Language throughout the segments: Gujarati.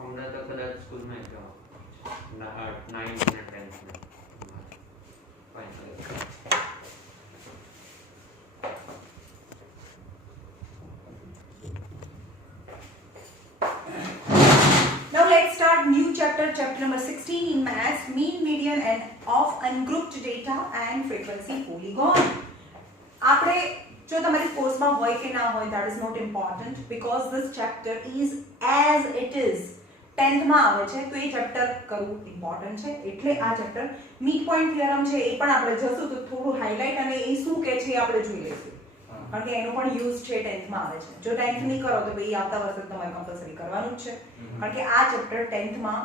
હમણાં તો કદાચ સ્કૂલમાં જો 9th અને 10th ને final. Now let's start new chapter, chapter number 16 in maths, mean, median and of ungrouped data and frequency polygon. આપણે જો તમારી કોર્સમાં હોય કે ના હોય that is not important because this chapter is as it is 10th માં આવે છે તો એ ચેપ્ટર કરવું ઇમ્પોર્ટન્ટ છે એટલે આ ચેપ્ટર મિડ પોઈન્ટ થિયરમ છે એ પણ આપણે જશું તો થોડું હાઇલાઇટ અને એ શું કે છે એ આપણે જોઈ લઈશું કારણ કે એનો પણ યુઝ છે 10th માં આવે છે જો 10th નહીં કરો તો ભાઈ આવતા વર્ષે તમારે કમ્પલસરી કરવાનું જ છે કારણ કે આ ચેપ્ટર 10th માં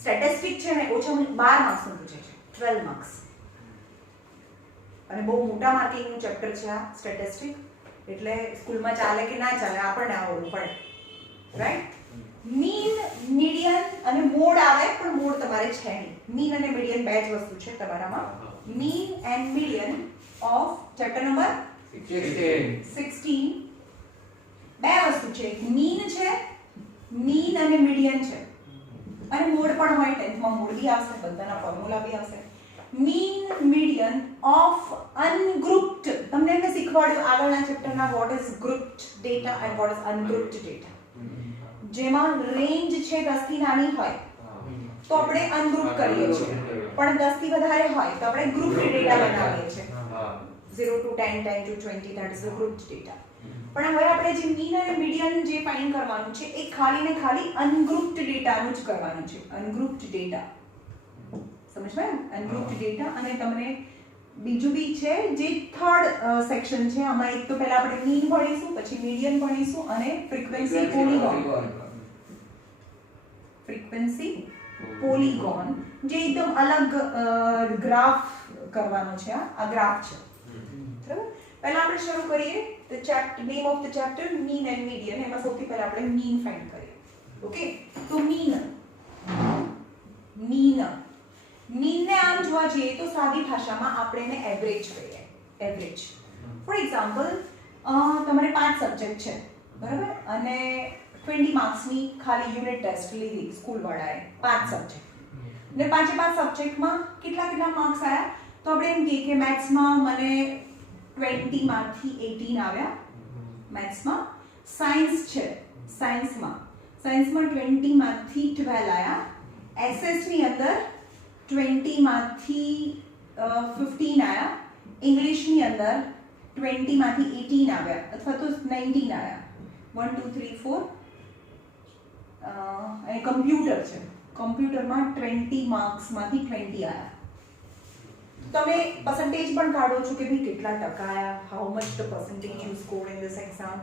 સ્ટેટિસ્ટિક છે ને ઓછામાં 12 માર્ક્સનું પૂછે છે 12 માર્ક્સ અને બહુ મોટા માર્કિંગનું ચેપ્ટર છે આ સ્ટેટિસ્ટિક એટલે સ્કૂલમાં ચાલે કે ના ચાલે આપણને આવડવું પડે રાઈટ મીન મીડિયન અને મોડ આવે પણ મોડ તમારે છે નહીં મીન અને મીડિયન બે જ વસ્તુ છે તમારામાં mean and median of chapter number 16 બે વસ્તુ છે મીન છે મીન અને મીડિયન છે અને મોડ પણ હોય 10th માં મોડ બી આવશે બધાના ફોર્મ્યુલા બી આવશે mean median of ungrouped તમને મેં શીખવાડ્યું આગળના ચેપ્ટરના what is grouped data and what is ungrouped data જેમાં રેન્જ છે 10 થી નાની હોય તો આપણે અનગ્રુપ કરીએ છીએ પણ 10 થી વધારે હોય તો આપણે ગ્રુપ્ડ ડેટા બનાવીએ છીએ 0 to 10 10 to 20 that is the grouped data પણ હવે આપણે જે મીન અને મીડિયન જે ફાઇન્ડ કરવાનું છે એ ખાલી ને ખાલી અનગ્રુપ્ડ ડેટાનું જ કરવાનું છે અનગ્રુપ્ડ ડેટા સમજવાય અનગ્રુપ્ડ ડેટા અને તમને બીજું બી છે જે થર્ડ સેક્શન છે આમાં એક તો પહેલા આપણે મીન ભણીશું પછી મીડિયન ભણીશું અને ફ્રીક્વન્સી પોલીગોન જે એકદમ અલગ ગ્રાફ કરવાનો છે આ ગ્રાફ છે બરાબર પહેલા આપણે શરૂ કરીએ the chapter name of the chapter mean and median એમાં સૌથી પહેલા આપણે મીન ફાઇન્ડ કરીએ ઓકે તો મીન મીનને આમ જોવા જઈએ તો સાદી ભાષામાં આપણે એને એવરેજ કહીએ એવરેજ ફોર એક્ઝામ્પલ તમારે 5 સબ્જેક્ટ છે બરાબર અને 20 માર્ક્સની ખાલી યુનિટ ટેસ્ટ લીધી સ્કૂલ વાળાએ 5 સબ્જેક્ટ ને પાંચે 5 સબ્જેક્ટમાં કેટલા માર્ક્સ આવ્યા તો આપણે એમ કહીએ કે મેથ્સમાં મને 20 માંથી 18 આવ્યા મેથ્સમાં સાયન્સ છે સાયન્સમાં 20 માંથી 12 આવ્યા એસએસ ની અંદર 20 માંથી 15 આયા ઇંગ્લિશની અંદર 20 માંથી 18 આવ્યા અથવા તો 19 આયા 1 2 3 4 અને કમ્પ્યુટર છે કમ્પ્યુટરમાં 20 માર્ક્સમાંથી 20 આયા તમે પર્સન્ટેજ પણ કાઢો છો કે ભાઈ કેટલા ટકા આયા how much the percentage you score in this exam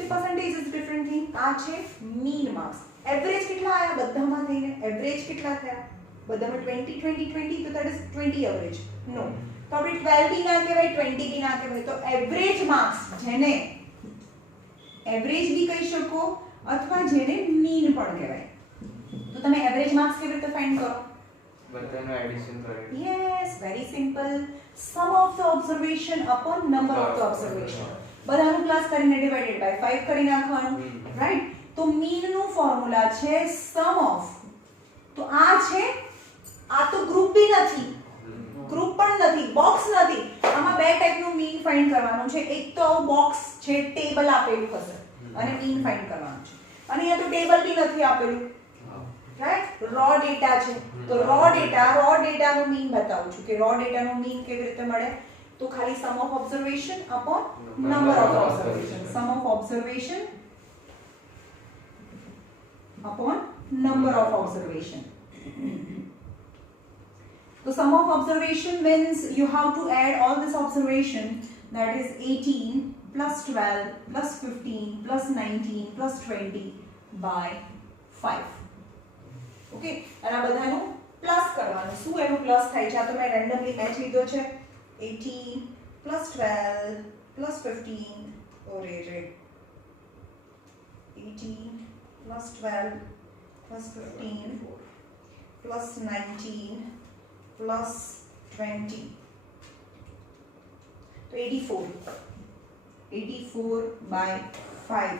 તો પર્સન્ટેજ ઇઝ ડિફરન્ટ થિંગ આ છે મીન માર્ક્સ એવરેજ કેટલા આયા બધામાં થઈને એવરેજ કેટલા થયા બધામાં 20 20 20 તો that is 20 એવરેજ નો તો આપણે 12 બી ના કહેવાય 20 બી ના કહેવાય તો એવરેજ માર્ક્સ જેને એવરેજ બી કહી શકો અથવા જેને મીન પણ કહેવાય તો તમે એવરેજ માર્ક્સ કેવી રીતે ફાઇન્ડ કરો બધાનો એડિશન કરે yes very simple sum of the observation upon number of the observation બધાનું પ્લસ કરીને ડિવાઇડેડ બાય 5 કરી નાખવાનું રાઈટ તો મીન નું ફોર્મ્યુલા છે સમ ઓફ તો આ છે આ તો ગ્રુપ બી નથી ગ્રુપ પણ નથી બોક્સ નથી આમાં બે ટાઈપનું મીન ફાઇન્ડ કરવાનું છે એક તો બોક્સ છે ટેબલ આપેલું હશે અને મીન ફાઇન્ડ કરવાનું છે અને અહીંયા તો ટેબલ બી નથી આપેલું રાઈટ રો ડેટા છે તો રો ડેટાનું મીન બતાવું છું કે રો ડેટાનું મીન કેવી રીતે મળે તો ખાલી sum of observation upon number of observation sum of observation upon number of observation. So sum of observation means you have to add all this observation that is 18 plus 12 plus 15 plus 19 plus 20 by 5. Okay અને આ બધાનું પ્લસ કરવાનું શું એનું પ્લસ થાય છે આ તો મેં રેન્ડમલી મેચ લીધો છે 18 plus 12 plus 15 ઓરે રે 18 plus 12 plus 15 plus 19 plus 20 तो 84 by 5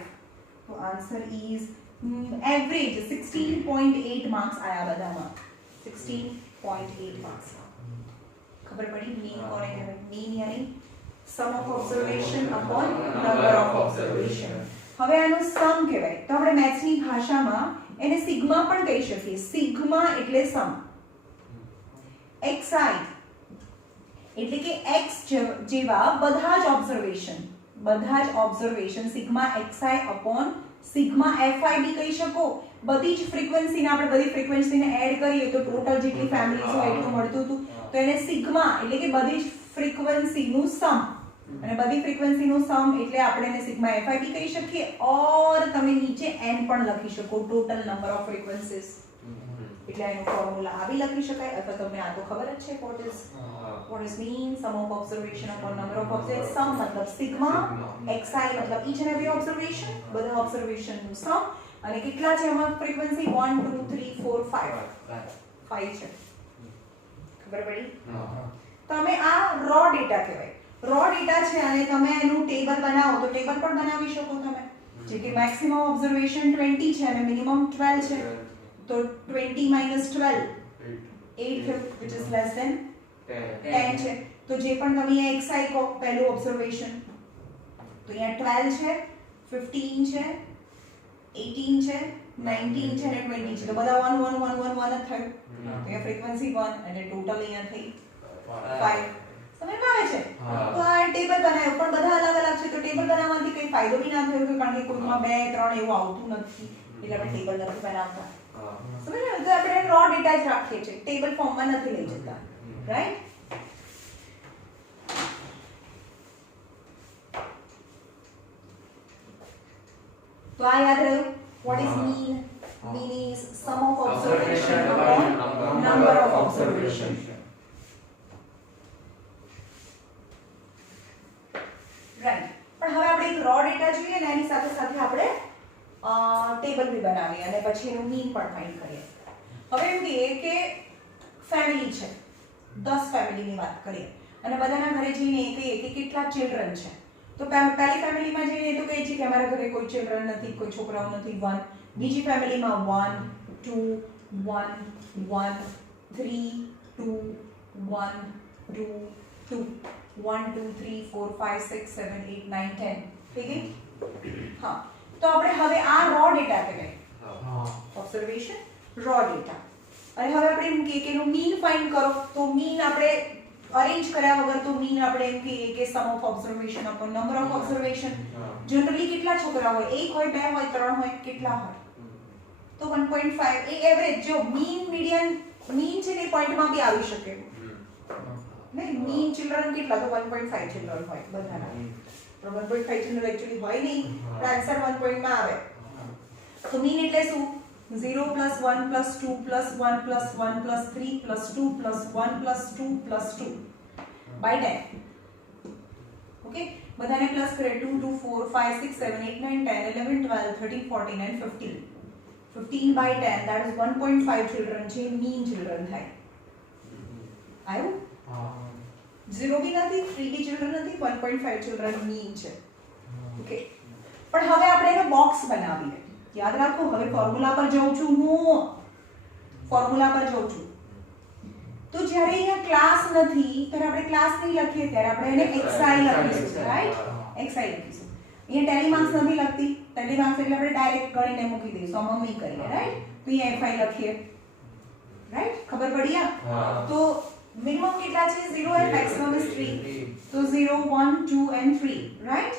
तो answer is એવરેજ 16.8 માર્ક્સ આયા બધામાં 16.8 માર્ક્સ ખબર પડી મીન કોને કહેવાય મીન યાની sum of observation upon number of observation હવે આનો સમ કહેવાય તો આપણે મેથ્સની ભાષામાં એને સિગ્મા પણ કહી શકીએ સિગ્મા એટલે સમ xi એટલે કે x જેવા બધા જ observation sigma xi upon sigma fi બી કહી શકો બધી જ ફ્રીક્વન્સીને આપણે બધી ફ્રીક્વન્સીને એડ કરીએ તો ટોટલ જેટલી ફેમિલીઝ હોય એટલું મળતું હતું તો એને સિગ્મા એટલે કે બધી જ ફ્રીક્વન્સીનું સમ અને બધી ફ્રીક્વન્સીનું સમ એટલે આપણે એને સિગ્મા fi બી કહી શકીએ ઓર તમે નીચે n પણ લખી શકો ટોટલ નંબર ઓફ ફ્રીક્વન્સીઝ એટલે એનો ફોર્મ્યુલા આવી લખી શકાય અથવા તમને આ તો ખબર જ છે what is mean sum of observation upon number of observations sum મતલબ સિગ્મા xi મતલબ each and every observation બધા ઓબ્ઝર્વેશન નું સમ અને કેટલા છે એમાં ફ્રીક્વન્સી 1 2 3 4 5 છે ખબર પડી તમે આ રો ડેટા કહેવાય રો ડેટા છે અને તમે એનું ટેબલ બનાવો તો ટેબલ પણ બનાવી શકો તમે જે કે મેક્સિમમ ઓબ્ઝર્વેશન 20 છે અને મિનિમમ 12 છે તો 20 minus 12 8 which is less than 10 છે તો જે પણ તમે અહીંયા xi કો પહેલું ઓબ્ઝર્વેશન તો અહીંયા 12 છે 15 છે 18 છે 19 છે અને 20 છે તો બધા 1 1 1 1 1 જ થયું તો અહીંયા ફ્રીક્વન્સી 1 અને ટોટલ અહીંયા થઈ 5 સમજમાં આવે છે તો આ ટેબલ બનાવ્યું પણ બધા અલગ અલગ છે તો ટેબલ બનાવવાથી કઈ ફાયદો બી ના થયો કારણ કે કોઈમાં 2 3 એવું આવતું નથી એટલે આપણે ટેબલ નથી બનાવતા સમજ્યા તો આપણે રો ડેટા જ રાખીએ છીએ ટેબલ ફોર્મમાં નથી લઈ જતા રાઈટ તો આ યાદ રહ્યું what is mean mean is sum of observation upon number of observation right પણ હવે આપણે એક રો ડેટા જોઈએ ને એની સાથે સાથે આપણે ટેબલ બી બનાવીએ અને પછી એનું મીન પણ ફાઇન્ડ કરીએ હવે એમ કહીએ કે ફેમિલી છે 10 ફેમિલીની વાત કરીએ અને બધાના ઘરે જઈને કહીએ કે કેટલા ચિલ્ડ્રન છે તો પહેલી ફેમિલીમાં જઈને તો કહે છે કે અમારા ઘરે કોઈ ચિલ્ડ્રન નથી કોઈ છોકરાઓ નથી 1 બીજી ફેમિલીમાં 1 2 1 1 3 2 1 2 2 1 2 3 4 5 6 7 8 9 10 થઈ ગઈ હા તો આપણે હવે આ રો ડેટા કહેવાય ઓબ્ઝર્વેશન રો ડેટા અને હવે આપણે એમ કહીએ કે એનું મીન ફાઇન્ડ કરો તો મીન આપણે અરેન્જ કર્યા વગર તો મીન આપણે એમ કહીએ કે sum of observation upon number of observation generally કેટલા છોકરા હોય 1 હોય 2 હોય 3 હોય કેટલા હોય તો 1.5 એ એવરેજ જો મીન મીડિયન મીન છે ને પોઈન્ટમાં બી આવી શકે નહીં મીન ચિલ્ડ્રન કેટલા તો 1.5 ચિલ્ડ્રન હોય બધાના પણ 1.5 ચિલ્ડ્રન એક્ચ્યુઅલી હોય નહીં પણ આન્સર 1 પોઈન્ટમાં આવે તો મીન એટલે શું 0 plus 1 plus 2 plus 1 plus 1 plus 3 plus 2 plus 1 plus 2 plus 2 by 10 okay બધાને પ્લસ કરે 2 2 4 5 6 7 8 9 10 11 12 13 14 and 15 by 10 that is 1.5 children છે mean children થાય આયો 0 બી નથી 3 બી children નથી 1.5 children mean છે okay પણ હવે આપણે એનો બોક્સ બનાવીએ યાદ રાખો હવે ફોર્મ્યુલા પર જાઉં છું હું ફોર્મ્યુલા પર જાઉં છું તો જ્યારે અહીંયા ક્લાસ નથી ત્યારે આપણે ક્લાસ નહીં લખીએ ત્યારે આપણે એને xi લખીશું રાઈટ xi લખીશું અહીંયા ટેલી માર્ક્સ નથી લખતી ટેલી માર્ક્સ એટલે આપણે ડાયરેક્ટ ગણીને મૂકી દઈશું આમાં નહીં કરીએ રાઈટ તો અહીંયા fi લખીએ રાઈટ ખબર પડી તો મિનિમમ કેટલા છે 0 and maximum is 3 તો 0 1 2 and 3 રાઈટ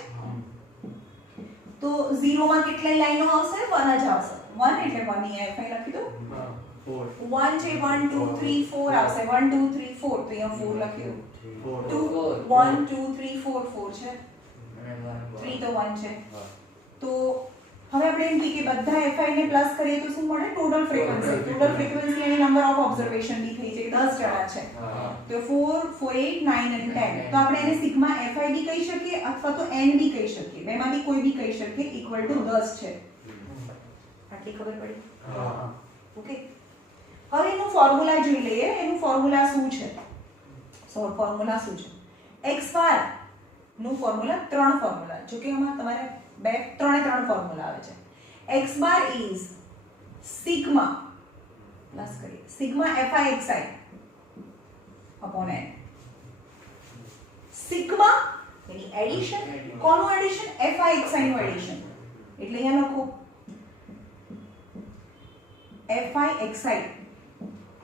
તો 0 માં કેટલી લાઈનો આવશે 1 જ આવશે 1 એટલે 1 અહીંયા fi લખી દો 1 છે 1 2 3 4 આવશે 1 2 3 4 તો અહીંયા 4 લખ્યું 2 1 2 3 4 4 છે 3 તો 1 છે તો હવે આપણે એમ કહીએ કે બધા fi ને પ્લસ કરીએ તો શું મળે ટોટલ ફ્રીક્વન્સી અને નંબર ઓફ ઓબ્ઝર્વેશન બી થઈ છે 10 જણા છે તો 4 4 8 9 અને 10 તો આપણે એને સિગ્મા fi બી કહી શકીએ અથવા તો n બી કહી શકીએ બેમાંથી કોઈ બી કહી શકીએ ઇક્વલ ટુ 10 છે આટલી ખબર પડી ઓકે હવે એનું ફોર્મ્યુલા જોઈ લઈએ એનું ફોર્મ્યુલા શું છે ફોર્મ્યુલા શું છે x bar નું ફોર્મ્યુલા ત્રણ ફોર્મ્યુલા જો કે આમાં તમારે ત્રણે ત્રણ ફોર્મ્યુલા આવે છે x bar is sigma plus કરીએ sigma fi xi upon n. Sigma એની એડિશન, કોનું એડિશન? fi xi નું એડિશન. એટલે અહીંયા લખો fi xi.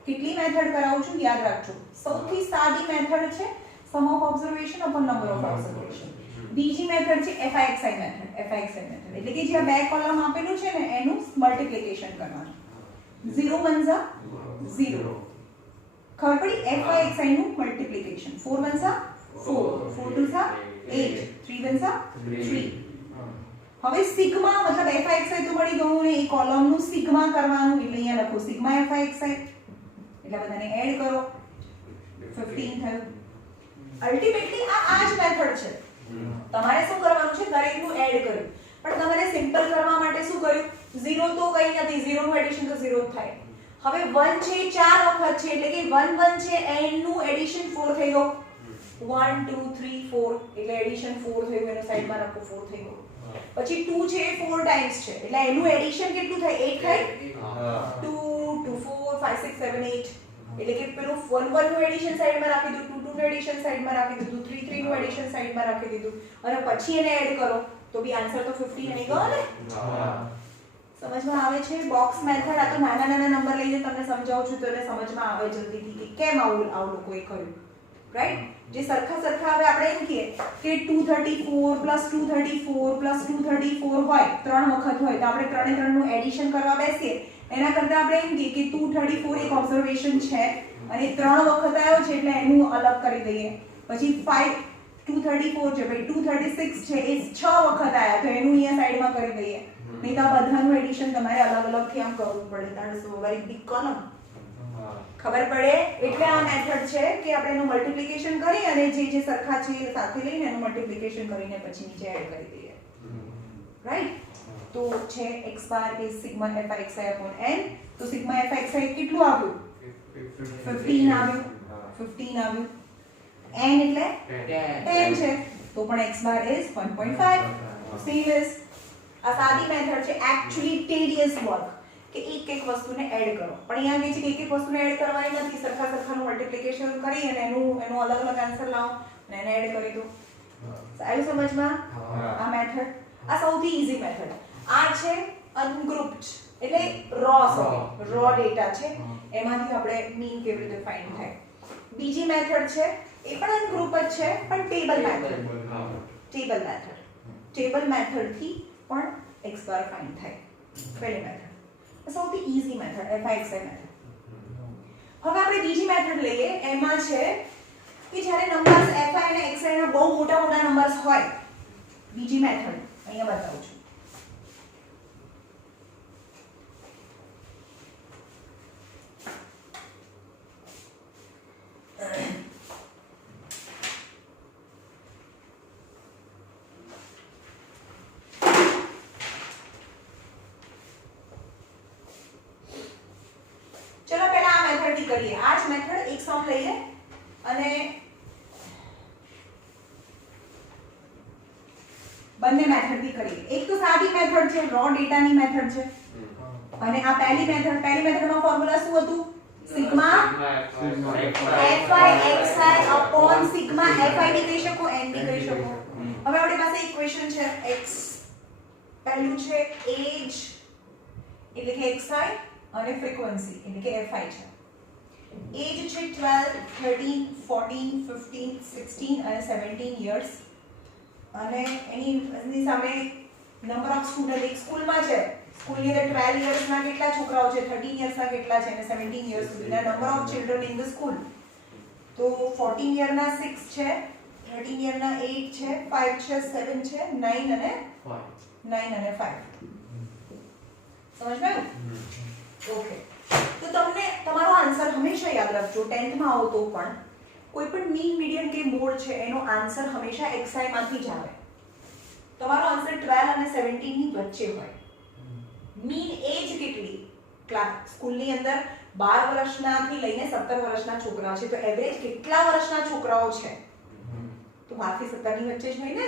કેટલી મેથડ કરાવું છું યાદ રાખજો. સૌથી સાદી મેથડ છે sum of observation upon number of observation. બીજી મેથડ છે fi xi method. fi xi method એટલે કે જે બે કોલમ આપેલું છે ને એનું મલ્ટીપ્લિકેશન કરવાનું. 0 1 0 ખબર પડી? fi xi નું મલ્ટીપ્લિકેશન 4 1 4 4 2 8 3 1 3. હવે સિગ્મા મતલબ fi xi તો મળી ગયું ને એ કોલમ નું સિગ્મા કરવાનું એટલે અહીંયા લખો સિગ્મા fi xi એટલે બધાને એડ કરો 15 થયું. અલ્ટિમેટલી આ જ મેથડ છે. તમારે શું કરવાનું છે? દરેકનું એડ કર્યું. પણ તમારે સિમ્પલ કરવા માટે શું કર્યું? 0 તો કઈ નથી, 0 નું એડિશન તો 0 જ થાય. હવે 1 છે 4 વખત છે એટલે કે 1 1 છે n નું એડિશન 4 થઈ ગયું. 1 2 3 4 એટલે એડિશન 4 થયું. એનો સાઈડમાં રાખો 4 થઈ ગયું. પછી 2 છે 4 ટાઈમ્સ છે એટલે એનું એડિશન કેટલું થાય? 8 થાય. 2 2 4 5 6 7 8 એટલે કે પેલું 1 1 નું એડિશન સાઈડમાં રાખી દીધું, 2 2 નું એડિશન સાઈડમાં રાખી દીધું, 3 3 નું એડિશન સાઈડમાં રાખી દીધું અને પછી એને એડ કરો તો બી આન્સર તો 15 આવી ગયો ને. સમજમાં આવે છે? બોક્સ મેથડ આ તો નાના નાના નંબર લઈને તમને સમજાવું છું તો એને સમજમાં આવે જલ્દીથી કે કેમ આવું લોકોએ કર્યું. રાઈટ? જે સરખા હવે આપણે એમ કહીએ કે 234 234 234 હોય, 3 વખત હોય તો આપણે ત્રણે ત્રણનું એડિશન કરવા બેસીએ એના કરતા આપણે એમ કહીએ કે 234 એક ઓબ્ઝર્વેશન છે અને 3 વખત આવ્યો છે એટલે એનું અલગ કરી દઈએ. પછી 234 છે ભાઈ 236 છે એ 6 વખત આવ્યા તો એનું અહીંયા સાઈડમાં કરી દઈએ. નહીં તો આ બધાનું એડિશન તમારે અલગ અલગથી આમ કરવું પડે. That's so very big column. ખબર પડે? એટલે આ મેથડ છે કે આપણે એનું મલ્ટીપ્લિકેશન કરી અને જે સરખા છે એ સાથે લઈને એનું મલ્ટીપ્લિકેશન કરીને પછી નીચે એડ કરી દઈએ. રાઈટ? તો છે x bar is sigma fi xi upon n. તો sigma fi xi કેટલું આવ્યું? 15 આવ્યું. 15 આવ્યું. n એટલે 10 છે તો પણ x bar is 1.5. same is આ સાદી મેથડ છે. એકચ્યુઅલી ટેડિયસ વર્ક કે એક વસ્તુને એડ કરો. પણ અહીંયા કહે છે કે એક વસ્તુને એડ કરવાની નથી, સરખાનું મલ્ટીપ્લિકેશન કરી અને એનું અલગ અલગ આન્સર લાવો અને એને એડ કરી દો. આવ્યું સમજમાં? આ મેથડ આ સૌથી ઈઝી મેથડ. આ છે અનગ્રુપ્ડ એટલે રો ડેટા છે એમાંથી આપણે મીન કેવી રીતે ફાઇન્ડ થાય. બીજી મેથડ છે એ પણ અનગ્રુપ જ છે પણ ટેબલ મેથડ થી પણ x બાર ફાઇન્ડ થાય. પહેલી મેથડ સૌથી easy method fi xi method. હવે આપણે બીજી મેથડ લઈએ. એમાં છે કે જ્યારે નંબર્સ fi અને xi ના બહુ મોટા નંબર્સ હોય. બીજી મેથડ અહીંયા બતાવું છું. ચલો પહેલા આ મેથડ થી કરીએ. આ જ મેથડ એક સમ લઈએ અને બંને મેથડ થી કરીએ. એક તો સાદી મેથડ છે, રો ડેટાની મેથડ છે અને આ પહેલી મેથડમાં ફોર્મ્યુલા શું હતું? Sigma fi xi upon sigma fi બી કહી શકો n બી કહી શકો. હવે આપણી પાસે ઇક્વેશન છે x પહેલું છે એજ એટલે કે xi અને ફ્રીક્વન્સી એટલે કે fi છે. એજ છે 12 13 14 15 16 અને 17 યર્સ અને એની સામે નંબર ઓફ સ્ટુડન્ટ એક સ્કૂલમાં છે. સ્કૂલની અંદર 12 યર્સના કેટલા છોકરાઓ છે, 13 યર્સના કેટલા છે અને 17 યર્સ સુધીના number of children in the school. તો 14 યરના 6 છે, 13 યરના 8 છે, 5 છે, 7 છે, 9 અને 5. સમજ ગયું? ઓકે. તો તમને તમારો આન્સર હંમેશા યાદ રાખજો. 10th માં આવો તો પણ કોઈ પણ મીન મીડિયન કે મોડ છે એનો આન્સર હંમેશા xi માંથી જ આવે. તમારો આન્સર 12 અને 17 ની વચ્ચે હોય. મીન એજ કેટલી? ક્લાસ સ્કૂલની અંદર 12 વર્ષનાથી લઈને 17 વર્ષના છોકરાઓ છે તો એવરેજ કેટલા વર્ષના છોકરાઓ છે? તો 12 થી 17 ની વચ્ચે જ હોય ને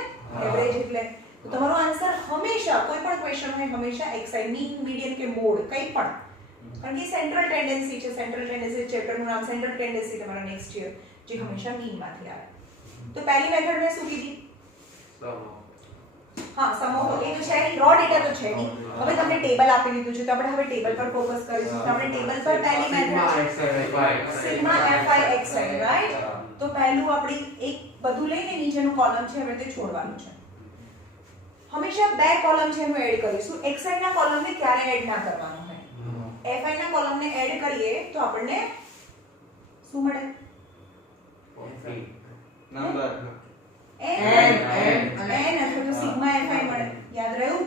એવરેજ. એટલે તો તમારો આન્સર હંમેશા કોઈ પણ ક્વેશ્ચન હોય હંમેશા xi મીન મીડિયન કે મોડ કંઈ પણ, કારણ કે સેન્ટ્રલ ટેન્ડન્સી છે, સેન્ટ્રલ ટેન્ડન્સી ચેપ્ટરનું નામ સેન્ટ્રલ ટેન્ડન્સી તમારા નેક્સ્ટ યર, જે હંમેશા મીનમાંથી આવે. તો પહેલી મેથડ મેં શું કીધી? હા, સમો એ તો છે નહીં, રો ડેટા તો છે નહીં. હવે તમને ટેબલ આપી દીધું છે તો આપણે હવે ટેબલ પર ફોકસ કરીશું. તો આપણે ટેબલ પર પહેલી મેથડ છે સિગ્મા fi xi, રાઈટ? તો પહેલું આપણી એક બધું લઈને નીચેનું કોલમ છે હવે તે છોડવાનું છે. હંમેશા બે કોલમ છે એનું એડ કરીશું. xi ના કોલમને ક્યારે એડ ના કરવાનો હોય. fi ના કોલમને એડ કરીએ તો આપણને શું મળે? નંબર n અથવા તો સિગ્મા fi મળે. યાદ રહ્યું?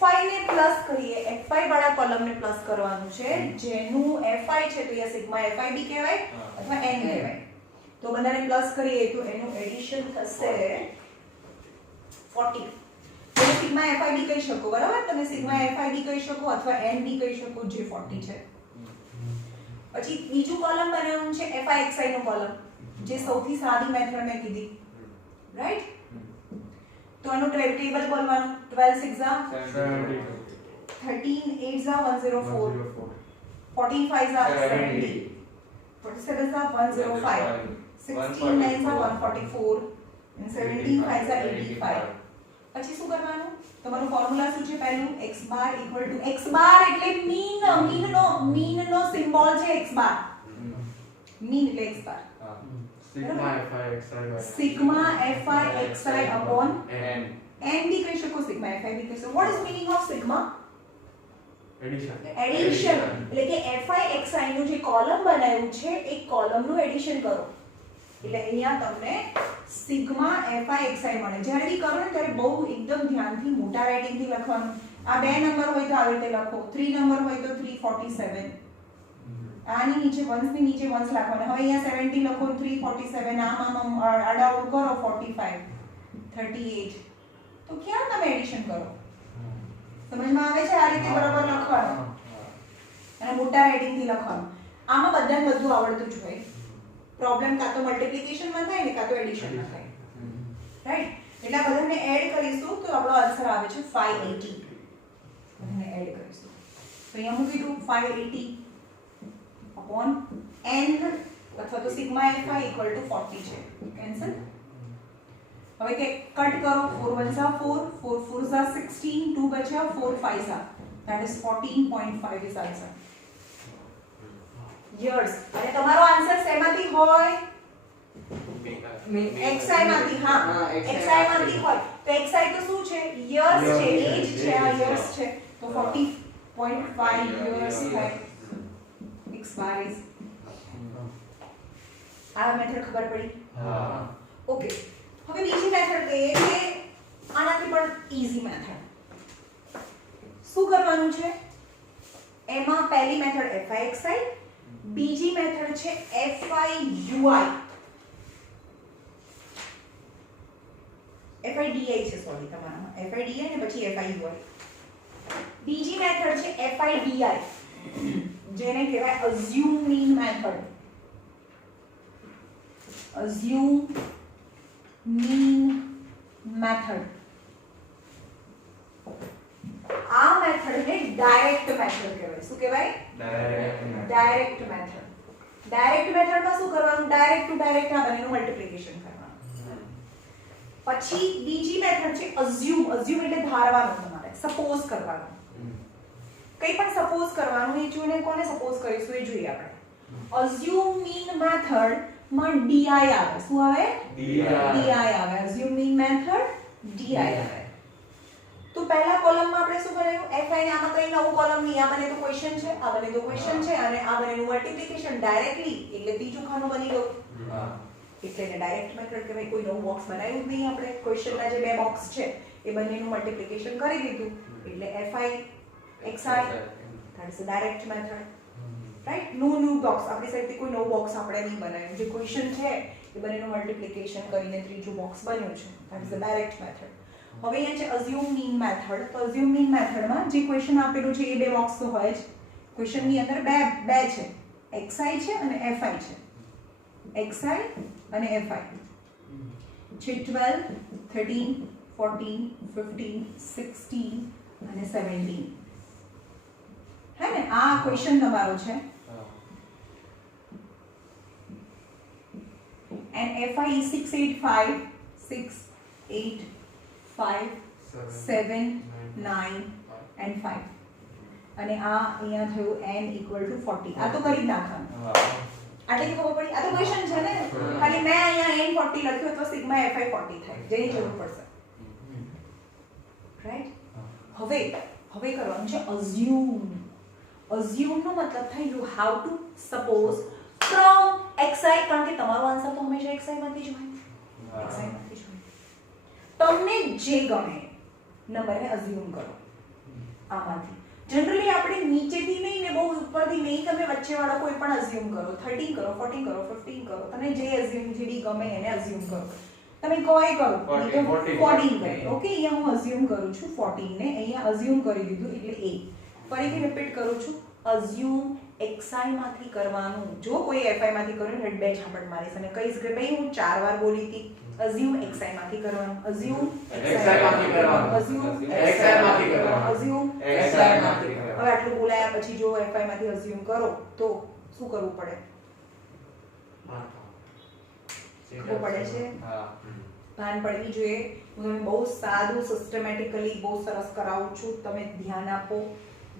fi ને પ્લસ કરીએ, fi વાળા કોલમને પ્લસ કરવાનું છે, જેનું fi છે તો અહીંયા સિગ્મા fi બી કહેવાય અથવા n કહેવાય. તો બધાને પ્લસ કરીએ તો એનું એડિશન થશે 40. તમે સિગ્મા fi બી કહી શકો, બરાબર? તમે સિગ્મા fi બી કહી શકો અથવા n બી કહી શકો, જે 40 છે. પછી બીજું કોલમ બનાવવાનું છે fi xi નું કોલમ, જે સૌથી સાદી મેથડ મેં કીધી, રાઈટ? તો આનું ટેબલ બોલવાનું 12 6 જા 13 8 જા 104, 14 5 જા 70, 47 જા 105, 16 9 જા 144 and 17 5 જા 85. પછી શું કરવાનું? તમારું ફોર્મ્યુલા શું છે? પહેલું x bar equal to x bar એટલે મીન નો સિમ્બોલ છે x બાર. મીન એટલે x bar. Sigma fi xi upon n બી કહી શકો, સિગ્મા fi બી કહી શકો. what is meaning of sigma? Addition. એટલે કે fi xi નું જે કોલમ બનાવ્યું છે એ કોલમનું એડિશન કરો એટલે અહીંયા તમને સિગ્મા fi xi મળે. જ્યારે બી કરો ને ત્યારે બહુ એકદમ ધ્યાનથી મોટા રાઇટિંગથી લખવાનું. આ બે નંબર હોય તો આવી રીતે લખો, 3 નંબર હોય તો 347, આની નીચે વંસ ની નીચે વંસ લખવાના. હવે અહીંયા 70 લખો, 347, આમ આડાઉડ કરો 45 38. તો ક્યાં તમે એડિશન કરો? સમજમાં આવે છે? આ રીતે બરાબર લખવાનું અને મોટા રાઇટિંગ થી લખવાનું. આમાં બધાને બધું આવડતું જ હોય. પ્રોબ્લેમ કાં તો મલ્ટીપ્લિકેશન માં થાય ને કાં તો એડિશન માં થાય, રાઈટ? એટલે આ બધાને એડ કરીશું તો આપણો આન્સર આવે છે 580. બધાને એડ કરીશું તો અહીંયા મૂકી દઉં 580 upon n અથવા તો સિગ્મા fi equal to 40 છે. કેન્સલ. હવે કે કટ કરો, 4 1 જા 4, 4 4 જા 16, 2 બચ્યા, 4 5 જા, that is 14.5 is answer. years. અને તમારો આન્સર શેમાંથી હોય? xi માંથી. હા, xi માંથી હોય તો xi તો શું છે? years છે, એજ છે. આ years છે તો 40.5 years है. x bar is આ મેથડ ખબર પડી? હા. ઓકે. હવે બીજી મેથડ કહીએ કે આનાથી પણ ઈઝી મેથડ. શું કરવાનું છે? એમાં પહેલી મેથડ fi xi, બીજી મેથડ છે fi ui. fi di છે, સોરી, તમારામાં fi di ને પછી fi ui. બીજી મેથડ છે fi di, જેને કહેવાય assume mean method. assume mean method. આ મેથડને ડાયરેક્ટ મેથડ કહેવાય. શું કહેવાય? Direct method. ડાયરેક્ટ મેથડમાં શું કરવાનું? ડાયરેક્ટ ટુ ડાયરેક્ટ આ બંનેનું મલ્ટીપ્લિકેશન કરવાનું. પછી બીજી મેથડ છે assume. assume એટલે ધારવાનું, તમારે સપોઝ કરવાનું. કંઈ પણ સપોઝ કરવાનું. એ જોઈને કોને સપોઝ કરીશું એ જોઈએ આપણે. assume mean method માં di આવે. શું આવે? di આવે. assume mean method di આવે. તો પહેલા કોલમમાં આપણે શું કરાયું? fi ને આમાં કઈ નવું કોલમ નહીં. આ બને તો ક્વેશ્ચન છે, આ બને તો ક્વેશ્ચન છે અને આ બનેનું મલ્ટીપ્લિકેશન ડાયરેક્ટલી એટલે ત્રીજું ખાનું બની ગયું. એટલે એને ડાયરેક્ટ મેથડ કહેવાય. કોઈ નવું બોક્સ બનાવ્યું જ નહીં આપણે. ક્વેશ્ચનના જે બે બોક્સ છે એ બંનેનું મલ્ટીપ્લિકેશન કરી દીધું એટલે fi xi, that is a direct method. Right? No box આપણી સાઈડથી કોઈ નવું બોક્સ આપણે નહીં બનાવ્યું. જે ક્વેશ્ચન છે એ બંનેનું મલ્ટીપ્લિકેશન કરીને ત્રીજું બોક્સ બન્યું છે. that is a direct method. હવે અહીંયા છે assume mean method. તો assume mean methodમાં જે ક્વેશ્ચન આપેલું છે એ બે બોક્સ તો હોય જ. ક્વેશ્ચનની અંદર બે છે, xi છે અને fi છે. xi અને fi છે 12 13 14, 15, 16 અને 17 હે ને આ ક્વેશ્ચન તમારો છે and FI is 685 6 8 5 7 9 and 5 અને આ અહીંયા થયું n equal to 40 આ તો કરી જ નાખવાનું આટલે કે ખબર પડી આ તો ક્વેશ્ચન છે ને ખાલી મેં અહીંયા n 40 લખ્યું તો સિગ્મા fi 40 થાય જેની જરૂર પડશે રાઈટ હવે કરવાનું છે assume નો મતલબ થાય you have to suppose from xi કારણ કે તમારો આન્સર તો હંમેશા xi માંથી જ હોય xi માંથી જ હોય તમને જે ગમે નંબરને assume કરો આમાંથી જનરલી આપણે નીચેથી નહીં ને બહુ ઉપરથી નહીં તમે વચ્ચેવાળો કોઈ પણ assume કરો 13 કરો 14 કરો 15 કરો તમે જે assume જેડી ગમે એને assume કરો તમે કોઈ કરો 14 કરો ઓકે અહીંયા હું assume કરું છું 14 ને અહીંયા assume કરી દીધું એટલે a ફરીથી રિપીટ કરું છું assume xi માંથી કરવાનું જો કોઈ fi માંથી કર્યું ને બે ઝાપટ મારીશ અને કહીશ કે ભાઈ હું 4 વાર બોલી હતી assume xi માંથી કરવાનું assume xi માંથી કરવાનું assume xi માંથી કરવાનું assume xi માંથી કરવાનું હવે આટલું બોલાયા પછી જો fi માંથી assume કરો તો શું કરવું પડે ખબર પડે છે ભાન પડવી જોઈએ હું તમને બહુ સાદું સિસ્ટમેટિકલી બહુ સરસ કરાવું છું તમે ધ્યાન આપો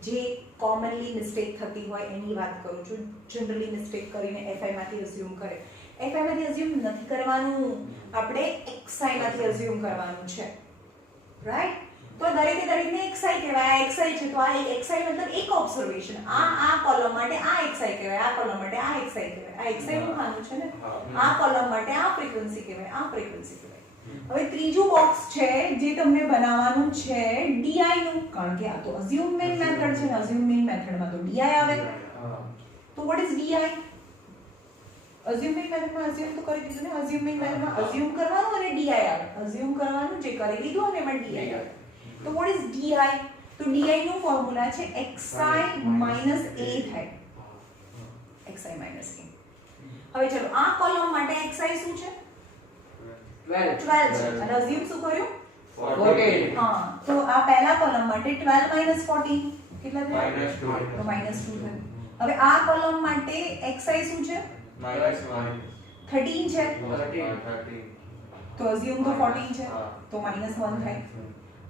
જે કોમનલી મિસ્ટેક થતી હોય એની વાત કરું છું જનરલી મિસ્ટેક કરીને fi માંથી assume કરે fi માંથી assume નથી કરવાનું આપણે xi માંથી assume કરવાનું છે રાઈટ તો દરેકને xi કહેવાય xi છે તો આ xi મતલબ એક ઓબ્ઝર્વેશન આ કોલમ માટે આ xi કહેવાય આ કોલમ માટે આ xi કહેવાય આ xi નું ખાનું છે ને આ કોલમ માટે આ ફ્રીક્વન્સી કહેવાય આ ફ્રીક્વન્સી કહેવાય હવે ત્રીજું બોક્સ છે જે તમને બનાવવાનું છે di નું કારણ કે આ તો assume main મેથડ છે ને assume main મેથડમાં તો di આવે તો what is di assume main મેથડમાં assume તો કરી દીધું ને assume main મેથડમાં assume કરવાનું અને di આવે assume કરવાનું જે કરી લીધું અને એમાં di આવે તો what is di તો di નું ફોર્મ્યુલા છે xi - a થાય xi - a હવે ચલો આ કોલમ માટે xi શું છે 12 છે અને assume શું કર્યું 14 હા તો આ પહેલા કોલમ માટે 12 - 14 કેટલા થયા -2 તો -2 થયું હવે આ કોલમ માટે xi શું છે -13 છે તો assume તો 14 છે તો -1 થાય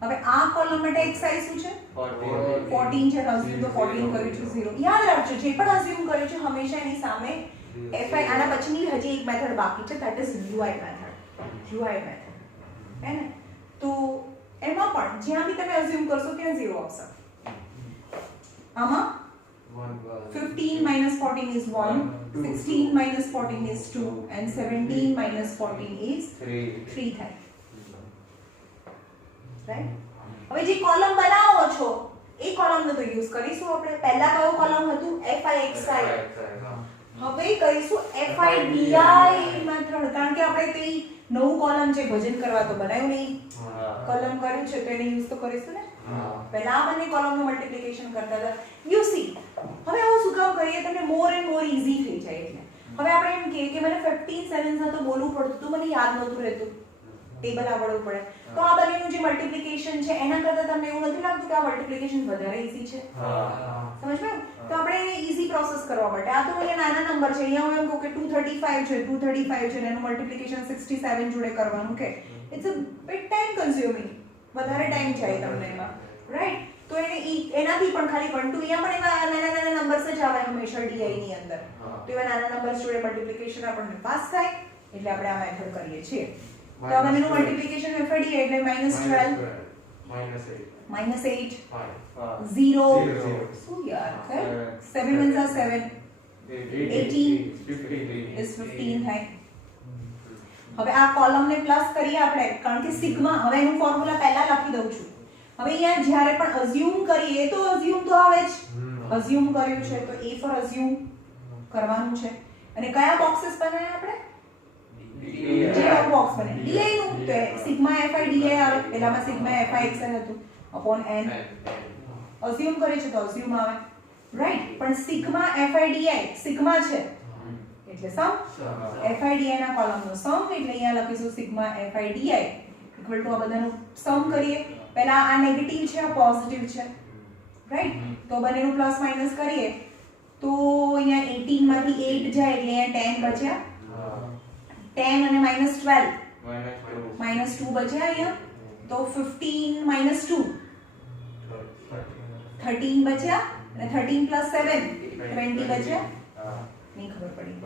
હવે આ કોલમ માટે xi શું છે 14 છે તો assume તો 14 કર્યું છે 0 યાદ રાખજો જે પણ assume કર્યું છે હંમેશા એની સામે fi આના પછીની હજી એક મેથડ બાકી છે that is ui મેથડ હે ને તો એમાં પણ જ્યાં બી તમે assume કરશો ત્યાં 0 આવશે આમાં 15 - 14 is 1 16 - 14 is 2 and 17 - 14 is 3 થાય રાઈટ હવે જે કોલમ બનાવો છો એ કોલમનો તો યુઝ કરીશું આપણે પહેલા કયો કોલમ હતું fi xi હવે કરીશું fi di મેથડ કારણ કે આપણે તે નવું કોલમ છે ભજન કરવા તો બનાવ્યું નહીં કોલમ કર્યું છે તો એને યુઝ તો કરીશું ને પહેલા આ બંને કોલમનું મલ્ટીપ્લિકેશન કરતા હતા યુ સી હવે આવું શું કામ કરીએ તમને મોર એન્ડ મોર ઈઝી થઈ જાય એટલે હવે આપણે એમ કહીએ કે મને 15 7 સાથે બોલવું પડતું તો મને યાદ નહોતું રહેતું ટેબલ આવડવું પડે તો આ બંનેનું જે મલ્ટીપ્લિકેશન છે એના કરતા તમને એવું નથી લાગતું કે આ મલ્ટીપ્લિકેશન વધારે ઈઝી છે સમજ પડી તો આપણે એને ઈઝી પ્રોસેસ કરવા માટે આ તો અહીંયા નાના નંબર છે અહીંયા હું એમ કહું કે 235 છે 235 છે અને એનું મલ્ટીપ્લિકેશન 67 જોડે કરવાનું કે it's a bit time consuming વધારે ટાઈમ જાય તમને એમાં રાઈટ તો એને એનાથી પણ ખાલી 1 2 અહીંયા પણ એવા નાના નંબર્સ જ આવે હંમેશા di ની અંદર તો એવા નાના નંબર્સ જોડે મલ્ટીપ્લિકેશન આપણને પાસ થાય એટલે આપણે આ મેથડ કરીએ છીએ તો આ બંનેનું મલ્ટીપ્લિકેશન fi di એટલે -12 -8 0 શું યાર 7 1 7 18 is 15 થાય હવે આ કોલમને પ્લસ કરીએ આપણે કારણ કે સિગ્મા હવે એનું ફોર્મ્યુલા પહેલા લખી દઉં છું હવે અહીંયા જ્યારે પણ assume કરીએ તો assume તો આવે જ assume કર્યું છે તો a for assume કરવાનું છે અને કયા બોક્सेस બનાવ્યા આપણે જે બોક્સ બને di નું તો સિગ્મા fi di આવે પહેલામાં સિગ્મા fi xi હતું upon n assume કરે છે તો assume આવે રાઈટ પણ સિગ્મા fi di સિગ્મા છે એટલે સમ fi di ના કોલમનો સમ એટલે અહીંયા લખીશું sigma fi di equal to આ બધાનું સમ કરીએ. પહેલા આ નેગેટિવ છે આ પોઝિટિવ છે, રાઈટ? તો બંનેનું પ્લસ માઇનસ કરીએ તો અહીંયા 18 માંથી 8 જાય એટલે અહીંયા 10 બચ્યા. 10 અને -12 -2 બચ્યા અહીંયા. તો 15 -2 13 બચ્યા અને 13 + 7 20 બચ્યા. નહીં ખબર પડી.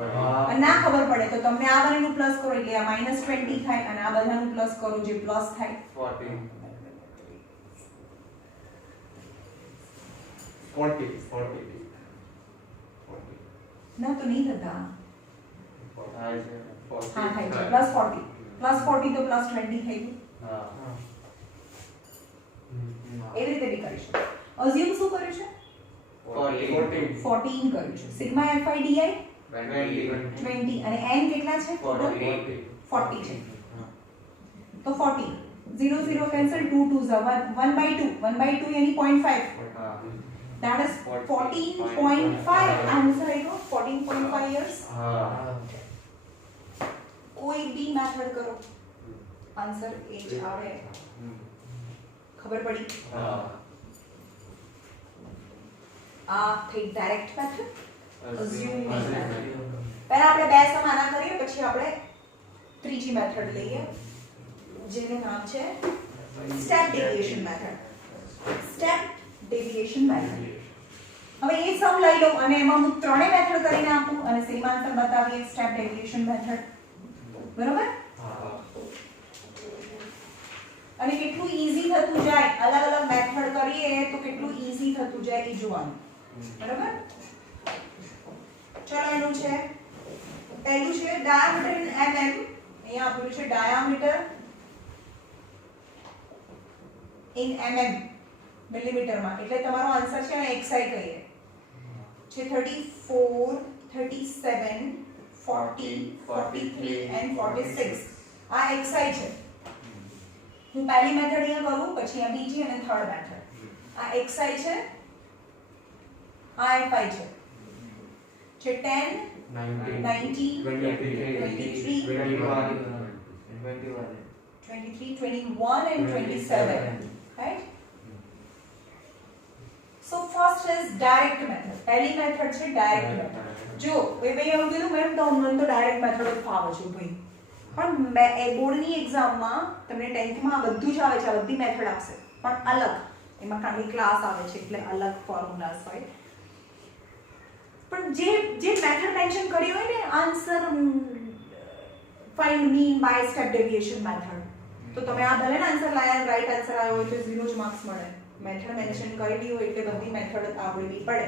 અને ના ખબર પડે તો તમને આ બંનેનું પ્લસ કરો એટલે આ -20 થાય અને આ બધાનું પ્લસ કરો જે પ્લસ થાય 40 ના તો નહીં થતા. થાય છે હા થાય છે +40 +40 તો +20 થઈ ગયું. એવી રીતે બી કરી શકો. અઝ્યુમ શું કર્યું છે? 14 કર્યું છે. સિગ્મા fi di 20 અને n કેટલા છે? 40 છે. તો 40 0 0 cancel 2 2s are 1/2 1/2 यानी 0.5. that is 14.5 आंसर आएगा 14.5 years. कोई भी मेथड करो आंसर ए ज आवे. खबर पड़ी? આ થઈ ડાયરેક્ટ મેથડ. Assume method. પહેલા આપણે બે સમ આના કરીએ પછી આપણે ત્રીજી મેથડ લઈએ જેનું નામ છે step deviation method. Step deviation method. હવે એ સમ લઈ લો અને એમાં હું ત્રણેય મેથડ કરીને આપું અને સેમ આન્સર બતાવીએ સ્ટેપ ડેવિએશન મેથડ. બરોબર? અને કેટલું ઈઝી થતું જાય અલગ અલગ મેથડ કરીએ તો કેટલું ઈઝી થતું જાય એ જોવાનું. બરાબર? ચલો એનું છે પહેલું છે ડાયામીટર ઇન mm. અહીંયા આપેલું છે ડાયામીટર ઇન mm મિલીમીટરમાં એટલે તમારો આન્સર છે અને xi કહીએ છે 34 37 40 43 and 46. આ xi છે. હું પહેલી મેથડ અહીંયા કરું પછી આ બીજી અને થર્ડ મેથડ. આ xi છે આ fi છે 10 90 23 21 and 27, right? So first is direct method. પહેલી મેથડ છે ડાયરેક્ટ મેથડ. જો એ ભાઈ એવું કીધું મેમ તો મને તો ડાયરેક્ટ મેથડ જ ફાવે છે ભાઈ. પણ બોર્ડની એક્ઝામમાં તમને 10th માં બધું જ આવે છે આ બધી મેથડ આવશે પણ અલગ. એમાં ખાલી ક્લાસ આવે છે એટલે અલગ ફોર્મ્યુલાસ હોય. પણ જે મેથડ મેન્શન કરી હોય ને answer find mean by step deviation method તો તમે આ ભલે આન્સર લાયા રાઈટ આન્સર આવ્યો હોય તો 0 જ માર્ક્સ મળે. મેથડ મેન્શન કરેલી હોય એટલે બધી મેથડ આવડવી પડે.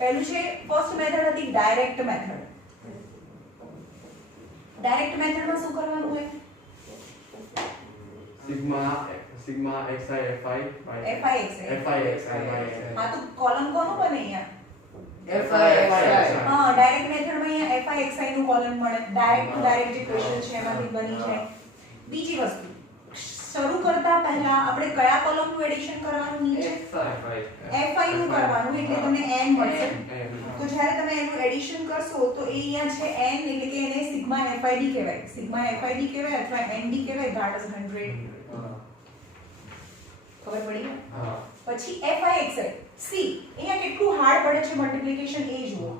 પહેલું છે ફર્સ્ટ મેથડ હતી ડાયરેક્ટ મેથડ. ડાયરેક્ટ મેથડમાં શું કરવાનું હોય? sigma xi fi fi xi. હા તો કોલમ કોનું બને અહીંયા? હા ડાયરેક્ટ મેથડમાં અહીંયા fi xi નું કોલમ મળે. ડાયરેક્ટ ટુ ડાયરેક્ટ જે ક્વેશ્ચન છે એમાંથી બની છે. બીજી વસ્તુ શરૂ કરતા પહેલા આપણે કયા કોલમનું એડિશન કરવાનું નીચે? fi નું કરવાનું એટલે તમને n મળશે. તો જ્યારે તમે એનું એડિશન કરશો તો એ અહીંયા છે n એટલે કે એને સિગ્મા fid કહેવાય. સિગ્મા fid કહેવાય અથવા nd કહેવાય. that is 100. ખબર પડી? પછી fi xi સી અહીંયા કેટલું હાર્ડ પડે છે મલ્ટીપ્લિકેશન એ જુઓ.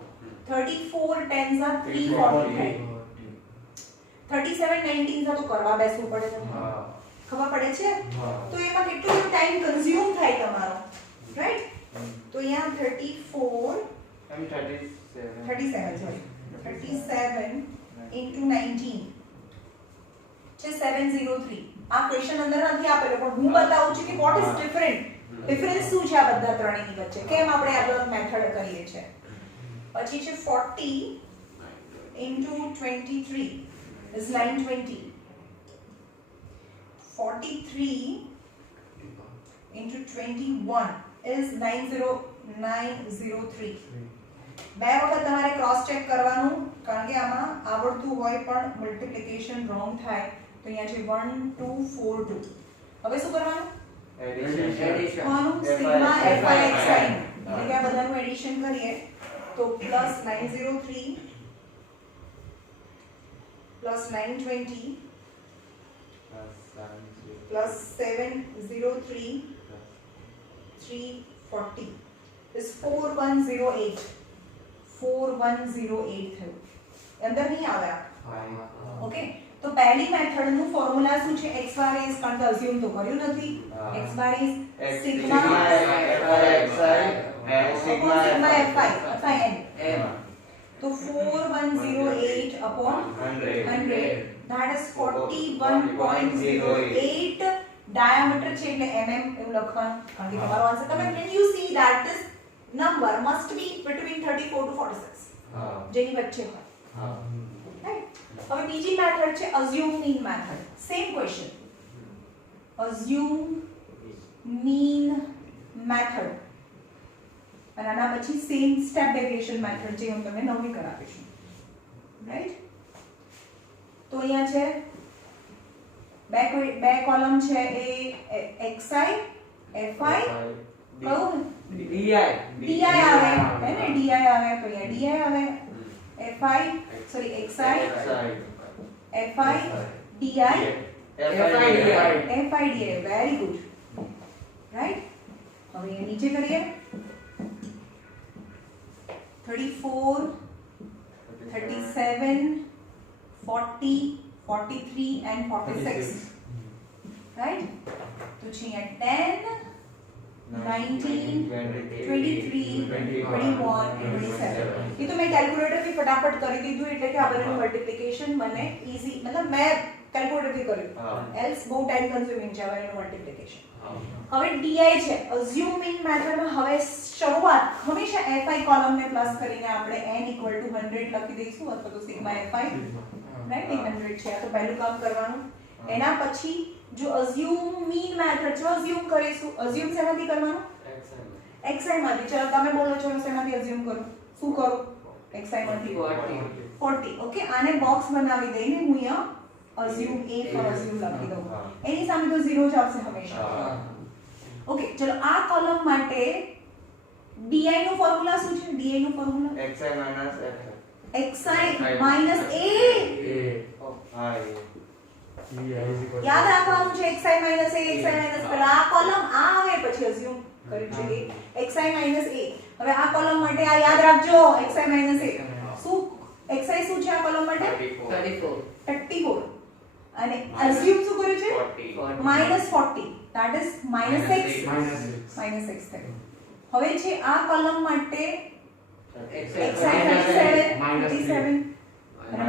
34 10s are 340 37 19s તો કરવા બેસવું પડે તમને. ખબર પડે છે? તો એમાં કેટલો ટાઈમ કન્ઝ્યુમ થાય તમારો, રાઈટ? તો અહીંયા 37 into 19 છે 703. આ ક્વેશ્ચન અંદર નથી આપેલો પણ હું બતાવું છું કે વોટ ઇઝ ડિફરન્સ શું છે આ બધા ત્રણેયની વચ્ચે, કેમ આપણે આ મેથડ કરીએ છીએ. પછી છે 40 into 23 is 920. 43 into 21 is 903. બે વખત તમારે ક્રોસ ચેક કરવાનું કારણ કે આમાં આવડતું હોય પણ મલ્ટીપ્લિકેશન રોંગ થાય તો અહીંયા છે 1242. હવે શું કરવાનું? એડિશન. સિગ્મા fi xi એટલે કે આ બધાનું એડિશન કરીએ તો +903 +920 plus 703 340 is 4108 થયું અંદર નહીં આવે ઓકે તો પહેલી મેથડ નું ફોર્મ્યુલા શું છે x bar is કારણ કે અઝ્યુમ તો કર્યું નથી x bar is sigma fi n तो 4108 upon 100 that is 41.08 diameter છે એટલે mm એવું લખવાનું કારણ કે તમારો આન્સર તમે can you see that this number must be between 34 to 46 જેની વચ્ચે હોય રાઈટ હવે બીજી મેથડ છે assume mean method same question assume mean method અને આના પછી સેમ સ્ટેપ ડેવિએશન મેથડ જે હું તમને નવી કરાવીશું રાઈટ તો અહીંયા છે બે કોલમ છે એ xi fi કયું di આવે હે ને di આવે તો અહીંયા di આવે fi sorry xi fi di fi di very good right હવે અહીંયા નીચે કરીએ 34 37 40 43 and 46 right तो चाहिए 10 19 23 21 27 ये तो मैं कैलकुलेटर થી ફટાફટ કરી દીધું એટલે કે આ બધાનું મલ્ટીપ્લિકેશન મને ઈઝી મતલબ મેં કેલ્ક્યુલેટર થી કર્યું એલ્સ બહુ ટાઈમ કન્ઝ્યુમિંગ છે આ બધાનું મલ્ટીપ્લિકેશન હવે di છે અઝ્યુમ મીન મેથડમાં હવે શરૂઆત હંમેશા fi કોલમ ને પ્લસ કરીને આપણે n 100 લખી દઈશું અથવા તો સિગ્મા fi રાઈટ 100 છે આ તો પહેલું કામ કરવાનું એના પછી જો અઝ્યુમ મીન મેથડ જો અઝ્યુમ કરીશું અઝ્યુમ શેમાંથી કરવાનું xi માંથી ચલો તમે બોલો છો શેમાંથી અઝ્યુમ કરું શું કરું xi માંથી 40 ઓકે આને બોક્સ બનાવી દઈને હું અહીંયા assume a for assume લખી દઉં એની સામે તો 0 જ આવશે હંમેશા ઓકે ચલો આ કોલમ માટે di નું ફોર્મ્યુલા શું છે di નું ફોર્મ્યુલા xi minus a યાદ રાખવાનું છે xi minus a પેલા આ કોલમ આ આવે પછી assume કર્યું છે xi minus a હવે આ કોલમ માટે આ યાદ રાખજો xi minus a શું xi શું છે આ કોલમ માટે 34 અને assume શું કર્યું છે -40 that is -6 થયું હવે છે આ કોલમ માટે xi 37 અને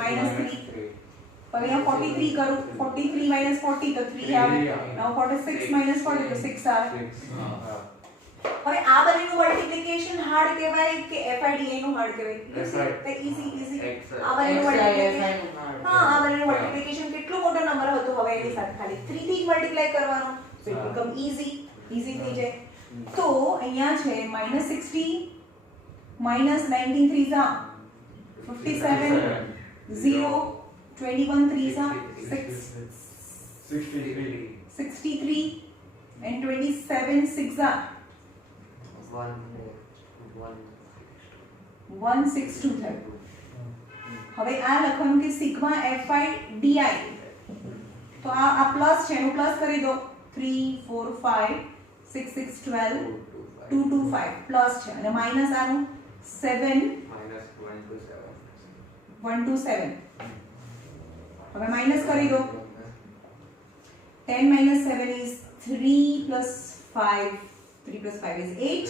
-3 હવે यहाँ 43 करूं 43 40 तो 3 આવે now 46 40 तो 6 આવે હવે આ બંનેનું મલ્ટીપ્લિકેશન હાર્ડ કહેવાય કે FIDA નું હાર્ડ કહેવાય તે ઈઝી આ બંનેનું મલ્ટીપ્લિકેશન હા આ બંનેનું મલ્ટીપ્લિકેશન કેટલો મોટો નંબર હતો હવે એની સાથે ખાલી 3 થી મલ્ટીપ્લાય કરવાનો સો ઇટ બીકમ ઈઝી થઈ જાય તો અહીંયા છે -60 -19 3 જા 57 0 21 3 જા 63 and 27 6 જા 162 થયું હવે આ લખવાનું કે સિગ્મા fi di તો આ પ્લસ છે એનું પ્લસ કરી દો 3 4 5 6 6 12 2 2 5 પ્લસ છે અને માઈનસ આનું 7 1 2 7 હવે માઈનસ કરી દો 10 minus 7 is 3 plus 5 3 plus 5 is 8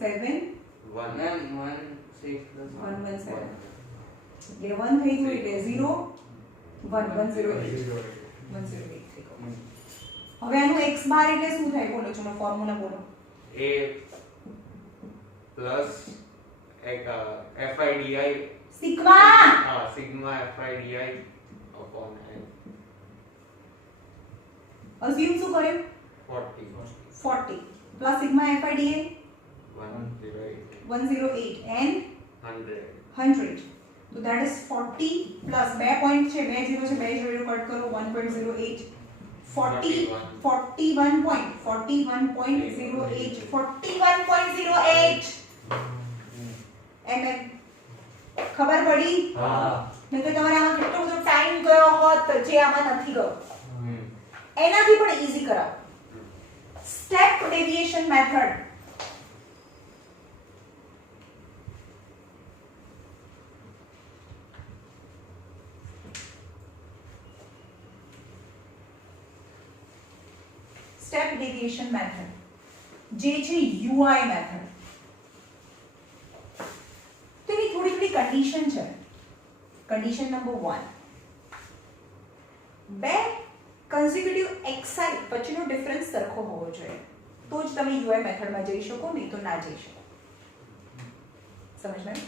7 ये 1 થઈ ગયું એટલે 0 1 108 હવે આનું x બાર એટલે શું થાય બોલો ચલો ફોર્મ્યુલા બોલો a plus FIDI sigma FIDI upon n assume શું કર્યું 40 plus sigma FIDA 108 and 100 so that is 40 plus 2 point છે 2 0 છે 2 0 કટ કરો 1.08 41.08 mm ખબર પડી નહીં તો તમારે આમાં કેટલો બધો ટાઈમ ગયો હોત જે આમાં નથી ગયો. એનાથી પણ ઈઝી કરાવો. Step deviation method. Step deviation method જે છે UI મેથડ. તો એની થોડી થોડી કન્ડિશન છે. કન્ડિશન નંબર 1, બે કન્ઝિક્યુટિવ xi વચ્ચેનો ડિફરન્સ સરખો હોવો જોઈએ તો જ તમે UI મેથડમાં જઈ શકો, નહીં તો ના જઈ શકો. સમજમાં?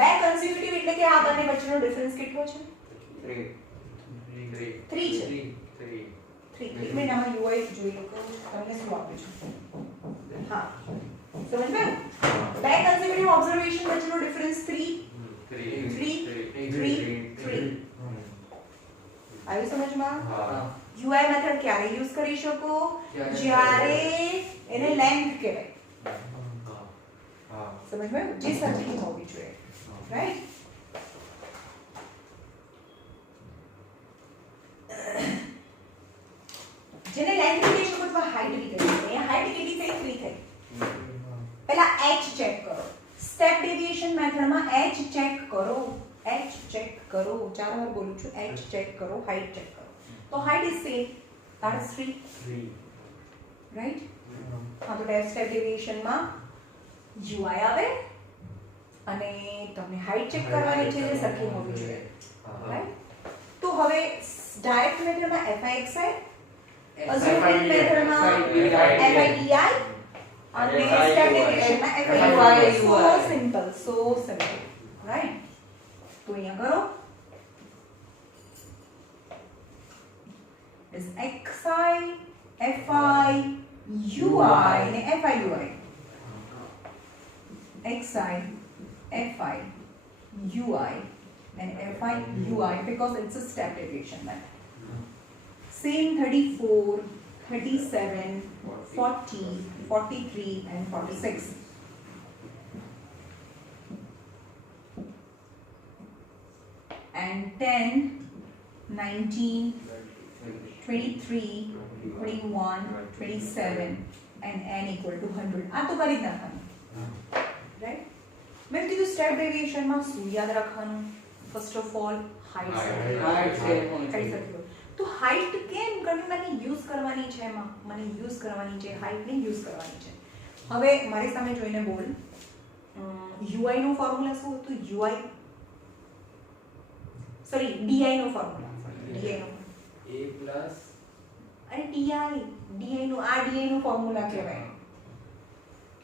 બે કન્ઝિક્યુટિવ એટલે કે આ બંને વચ્ચેનો ડિફરન્સ કેટલો છે? 3 છે. 3 મિનિટ આમાં UI જોઈ લો કે તમને શું આપ્યું છે. હા, સમજમાં? બે કન્ઝિક્યુટિવ ઓબ્ઝર્વેશન વચ્ચેનો ડિફરન્સ 3. આવી સમજમાં? UI મેથડ ક્યારે યુઝ કરી શકો? જ્યારે એને લેન્થ કહેવાય. સમજમાં? જે સરખી હોવી જોઈએ. રાઈટ? જેને લેન્થ કહી શકો અથવા હાઈટ કહી શકો. અહીંયા હાઈટ કેટલી થઈ? 3 થઈ. પહેલા h ચેક કરો. સ્ટેપ ડેવિએશન મેથડમાં h ચેક કરો. h ચેક કરો. 4 વાર બોલું છું. h ચેક કરો, હાઈટ ચેક કરો. તો height is same, that is 3. Right? હા, તો સ્ટેપ ડેવિએશનમાં UI આવે અને તમને હાઈટ ચેક કરવાની છે જે સરખી હોવી જોઈએ. રાઈટ? તો હવે ડાયરેક્ટ મેથડમાં FIXI, અઝ્યુમ્ડ મેથડમાં FIDI અને સ્ટેપ ડેવિએશનમાં FIUI. સો સિમ્પલ, સો સિમ્પલ. રાઈટ? તો અહીંયા કરો. is XI, FI, UI અને FIUI. XI, FI, UI and FIUI because it's a step deviation method. Same 34, 37, 40, 43 and 46. And 10, 19, 23, 21, 27 and n equal to 100. આ તો કરી જ નાખવાનું. રાઈટ? મેં કીધું સ્ટેપ ડેવિએશનમાં શું યાદ રાખવાનું? First of all height. તો હાઈટ કેમ? કારણ કે મને યુઝ કરવાની છે એમાં. મને યુઝ કરવાની છે હાઈટને યુઝ કરવાની છે. હવે મારી સામે જોઈને બોલ. UI નો ફોર્મ્યુલા શું હતું? UI સોરી DI નો ફોર્મ્યુલા. DI નો a plus અરે DI નો આ DI નો ફોર્મ્યુલા કહેવાય.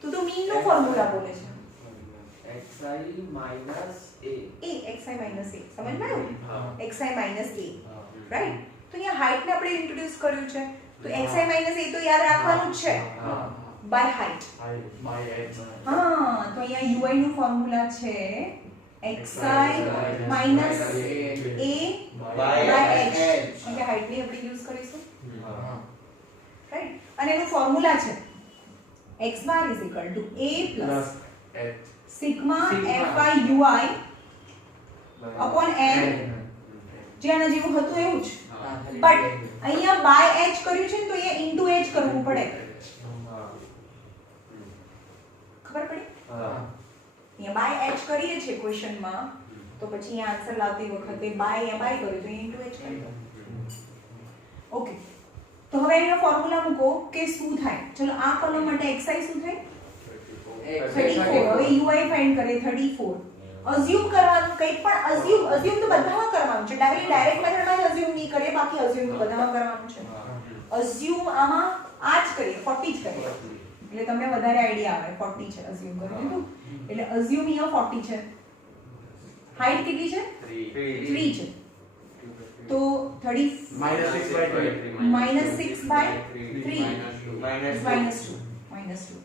તો મીન નો ફોર્મ્યુલા બોલે છે. xi minus a. xi minus a. સમજમાં આવ્યું? xi minus a. રાઈટ? તો અહીંયા હાઈટ ને આપણે ઇન્ટ્રોડ્યુસ કર્યું છે. તો xi minus a તો યાદ રાખવાનું જ છે. By height. હા, તો અહીંયા UI નું ફોર્મ્યુલા છે xi minus a by h. એટલે હાઈટ ની આપણે યુઝ કરીશું. રાઈટ? અને એનું ફોર્મ્યુલા છે x bar is equal to a plus sigma FIUI upon n. જેના જેવું હતું એવું જ. બટ અહીંયા બાય h કર્યું છે ને તો અહીંયા ઇન્ટુ h કરવું પડે. ખબર પડી? અહીંયા બાય h કરીએ છે ક્વેશ્ચનમાં તો પછી અહીંયા આન્સર લાવતી વખતે બાય કર્યું તો અહીંયા ઇન્ટુ h કરી દો. ઓકે, તો હવે એનો ફોર્મ્યુલા મૂકો કે શું થાય. ચલો આ કોલમ માટે xi શું થાય? 34. હવે UI ફાઇન્ડ કરે 34. અઝ્યુમ કરવાનું કંઈ પણ અઝ્યુમ તો બધામાં કરવાનું છે. ડાયરેક્ટ મેથડમાં જ અઝ્યુમ નહીં કરીએ, બાકી અઝ્યુમ તો બધામાં કરવાનું છે. અઝ્યુમ આમાં આ જ કરીએ, 40 જ કરીએ એટલે તમને વધારે આઈડિયા આવે. 40 છે અઝ્યુમ કરી દીધું એટલે અઝ્યુમ અહીંયા 40 છે. હાઈટ કેટલી છે? 3 છે. તો 30 -6 by 3 -2.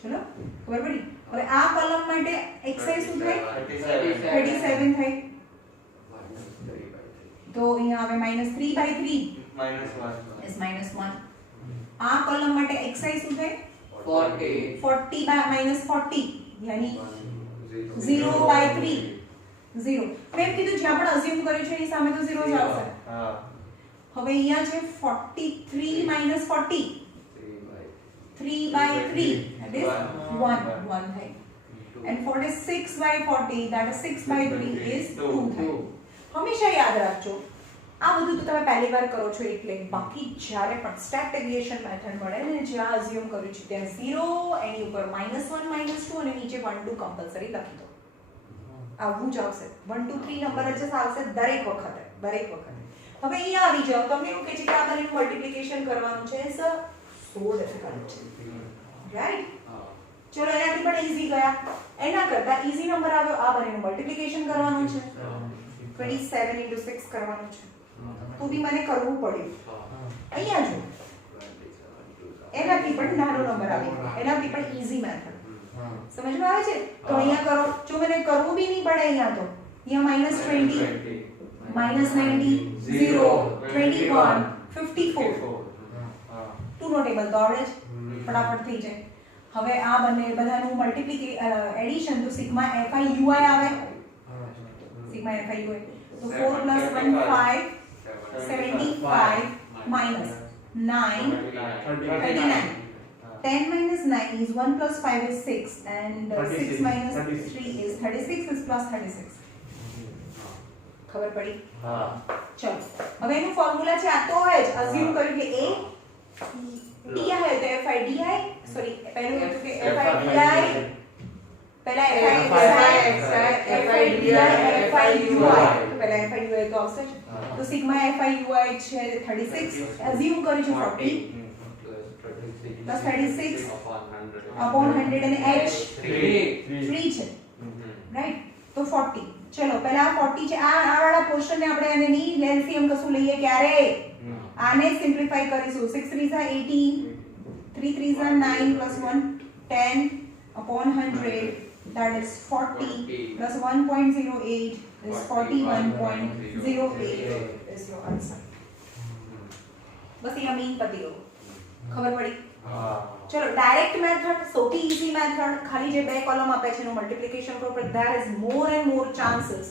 ચલો ખબર પડી? હવે આ કોલમ માટે xi શું થાય? 37 થાય. તો અહીંયા આવે -3/3 is -1. આ કોલમ માટે xi શું થાય? 40 by -40 यानी 0/3 0 મેં કીધું જ્યાં પણ અઝ્યુમ કર્યું છે એની સામે તો 0 જ આવશે હા હવે અહીંયા છે 43 minus 40 3 by 3 that is 1 થાય and 46 by 40 that is 6 by 3 is 2 થાય હંમેશા યાદ રાખજો આ બધું તો તમે પહેલી વાર કરો છો એટલે બાકી જ્યારે પણ સ્ટેપ ડેવિએશન મેથડ મળે ને જ્યાં અઝ્યુમ કર્યું છે ત્યાં 0 એની ઉપર -1 -2 અને નીચે 1 2 કમ્પલસરી લખી દો આવું જ આવશે 1 2 3 નંબર જ આવશે દરેક વખતે હવે અહીંયા આવી જાઓ તમને એવું કહે છે કે આ બંનેનું મલ્ટીપ્લિકેશન કરવાનું છે સો ડિફિકલ્ટ છે રાઈટ ચલો એનાથી પણ ઈઝી ગયા એના કરતા ઈઝી નંબર આવ્યો આ બંનેનું મલ્ટીપ્લિકેશન કરવાનું છે 27 into 6 કરવાનું છે તો બી મને કરવું પડ્યું અહીંયા જો એનાથી પણ નાનો નંબર આવી ગયો એનાથી પણ ઈઝી મેથડ સમજમાં આવે છે તો અહીંયા કરો જો મને કરવું બી નહીં પડે અહીંયા તો અહીંયા -20 -90 0 21 54 ટુ નો ટેબલ તો આવડે જ ફટાફટ થઈ જાય હવે આ બંને બધાનું એડિશન તો સિગ્મા fi ui આવે સિગ્મા fi ui તો 4 + 1 5 75 minus 9 39 10 minus 9 is 1 plus 5 is 6 and 6 minus 3 is 36 is plus 36 ખબર પડી હા ચલો હવે એનું ફોર્મ્યુલા છે આ તો હોય જ અઝ્યુમ કર્યું કે a di है तो fi di सॉरी पहले तो कि fi di पहला fi di fi ui तो पहला fi ui तो આવશે તો સિગ્મા fi ui છે 36 અઝ્યુમ કર્યું છે 40 plus 36 upon 100 અને h 3 છે રાઈટ તો 40 ચલો પહેલા 40 છે આ વાળા પોર્શન ને આપણે આને ની એલસીએમ કશું લઈએ ક્યારે આને સિમ્પ્લિફાઈ કરીશું 6 3 is 18 3 3 is 9 plus 1 10 upon 100 that is 40 plus 1.08 is 41.08 is your answer બસ અહીંયા મીન પતી ગયો ખબર પડી ચલો ડાયરેક્ટ મેથડ સૌથી ઈઝી મેથડ ખાલી જે બે કોલમ આપે છે એનું મલ્ટીપ્લિકેશન કરો but there is more and more chances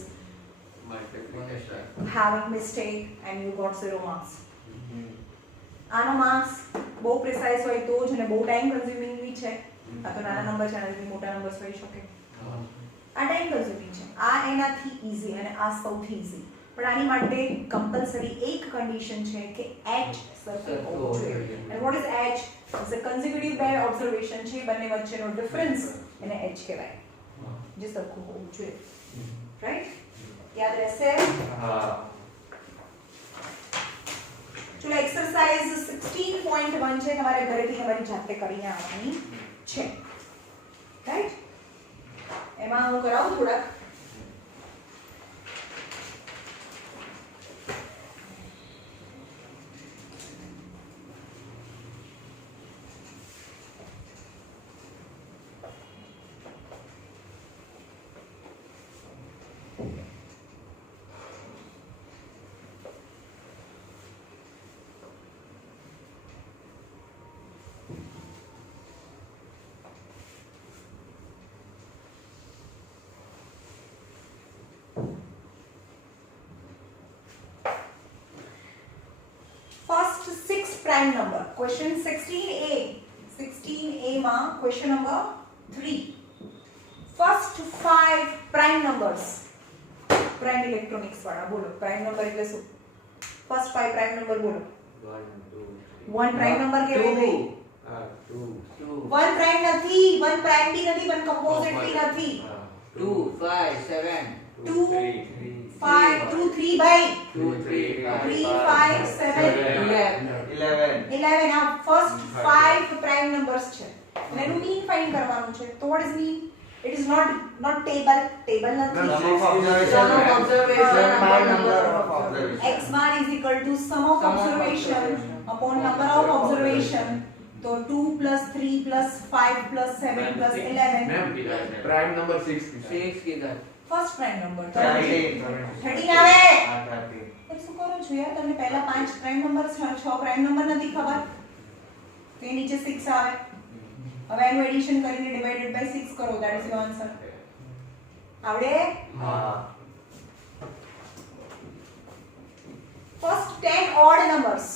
of having mistake and you got 0 marks આનો માર્ક્સ બહુ પ્રિસાઇઝ હોય તો જ અને બહુ ટાઈમ કન્ઝ્યુમિંગ બી છે આ તો નાના નંબર છે આનાથી મોટા નંબર્સ હોઈ શકે આ ટાઈમ કન્ઝ્યુમિંગ છે આ એનાથી ઈઝી અને આ સૌથી ઈઝી પણ આની માટે કમ્પલસરી એક કન્ડિશન છે કે h સરખું હોવું જોઈએ and what is h is a consecutive pair observation છે બંને વચ્ચેનો ડિફરન્સ એને h કહેવાય જે સરખું હોવું જોઈએ રાઈટ યાદ રહેશે હા ચલો એક્સરસાઇઝ 16.1 છે તમારે ઘરેથી તમારી જાતે કરીને આવવાની છે રાઈટ એમાં હું કરાવું થોડાક prime number question 16a માં question number 3 first 5 prime numbers prime electronics વાળા બોલો prime number એટલે શું first 5 prime number બોલો 1 prime number કેવો ભાઈ 1 prime નથી 1 prime બી નથી 1 composite બી નથી 2 5 7 2 5 2 3 ભાઈ 2 3 3 5 7 11 આ ફર્સ્ટ 5 પ્રાઇમ નંબર્સ છે અને એનું મીન ફાઇન્ડ કરવાનું છે તો what is mean it is not table નથી sum of observation by number of observation x bar is equal to sum of observation upon number of observation तो 2 plus 3 plus 5 plus 7 plus 11 prime number 6 किधर ફર્સ્ટ પ્રાઇમ નંબર 13 13 આવે આવે તો શું કરો છો યાર તમને પહેલા 5 પ્રાઇમ નંબર 6 પ્રાઇમ નંબર નથી ખબર તો એ નીચે 6 આવે હવે એનું એડિશન કરીને ડિવાઇડેડ બાય 6 કરો ધેટ ઇઝ યોર આન્સર આવડે હા first 10 odd numbers.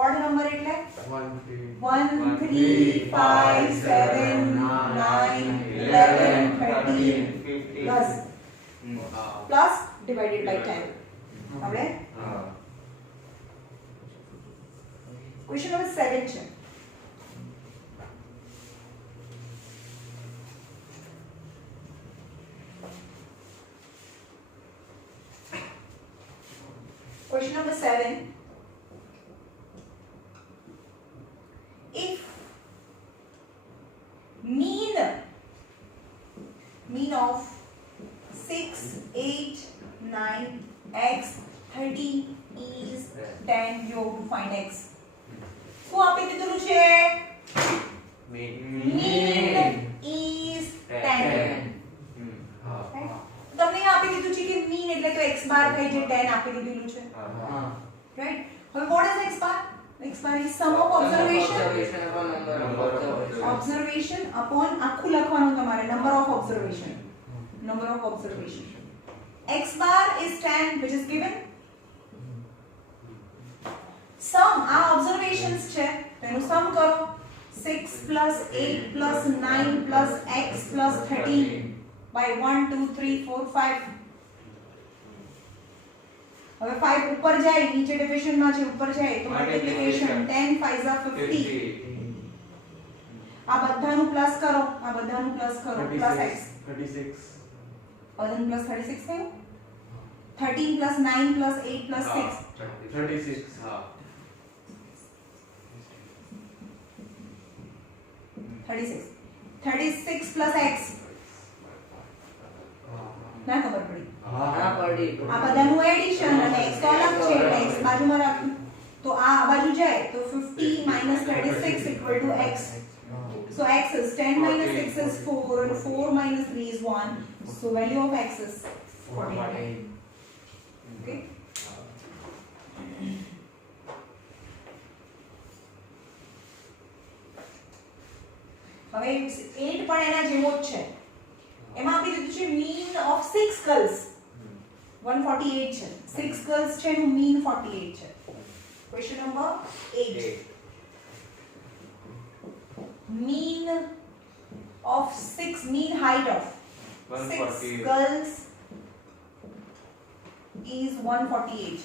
Odd number એટલે 1 3 5 7 9 11 13 10 પ્લસ ડિવાઇડેડ બાય 10. આપણે ક્વેશ્ચન નંબર 7 છે. Question number 7. If mean of 6, 8, 9, x, 30 is 10, you have to find x. શું આપી દીધું છે? Mean is 10. તમને આપી દીધું છે કે mean એટલે તો x બાર થઈ જે 10 આપી દીધું છે. Right? હવે what is x bar? X bar is sum of observation. Observation upon આખું લખવાનું તમારે number of observation. Number of observation. X bar is 10 which is given. Sum આ observations છે તેનું sum કરો 6 plus 8 plus 9 plus x plus 13 by 1 2 3 4 5. હવે 5 ઉપર જાય નીચે ડિવિઝન માં છે ઉપર જાય તો મલ્ટીપ્લિકેશન 10 5 are 50. આ બધાનું પ્લસ કરો પ્લસ x 36 11 plus 36 થયું 13 plus 9 plus 8 plus 6 36 36 plus x ના ખબર પડી ના પડી આ બધાનું એડિશન અને x તો અલગ છે એટલે x બાજુમાં રાખવું તો આ બાજુ જાય તો 50 minus 36 equal to x. So x is 10 minus 6 is 4 and 4 minus 3 is 1. So value of x is 49. Okay. હવે 8 પણ એના જેવો જ છે. એમાં આપી દીધું છે mean of 6 girls 148 છે. 6 girls છે એનું mean 48 છે. Question number 8. Mean of 6 mean height of 6 girls is 148.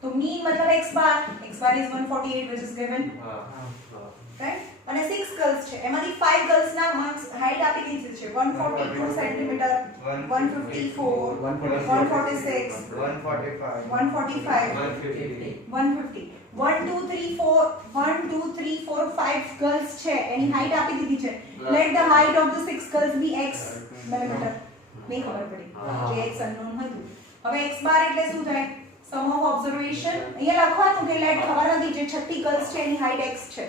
तो mean मतलब x bar is 148 which is given. Right? અને 6 girls છે એમાંથી 5 girls ના માર્ક્સ હાઈટ આપી દીધી છે 142 સેન્ટીમીટર 154 146 145 150 1 2 3 4 5 girls છે એની હાઈટ આપી દીધી છે. Let the height of the 6 girls be x millimetre. નહીં ખબર પડી જે x અનનોન હતું. હવે x બાર એટલે શું થાય? સમ ઓફ ઓબ્ઝર્વેશન. અહીંયા લખવાનું કે લેટ ખબર નથી જે 36 girls છે એની હાઈટ x છે.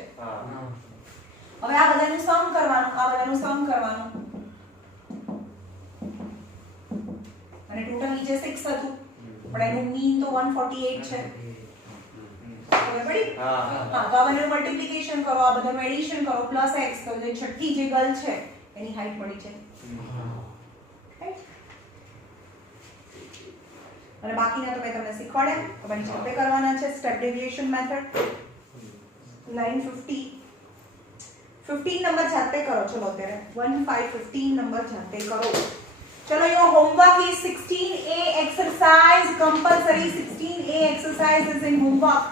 હવે આ બધાનું સમ કરવાનું અને ટોટલ નીચે 6 હતું પણ એનું મીન તો 148 છે. ખબર પડી? હા તો આ બધાનું મલ્ટીપ્લિકેશન કરો આ બધાનું એડિશન કરો પ્લસ x તો જે છઠ્ઠી જે ગર્લ છે એની હાઈટ મળી છે. રાઈટ? અને બાકીના તો મેં તમને શીખવાડ્યા હવે નીચે આપણે કરવાના છે step deviation method. Line 15 number जाते करो. चलो तेरे 1 5 15 नंबर जाते करो. चलो your homework is 16A exercise compulsory. 16A exercise is in homework.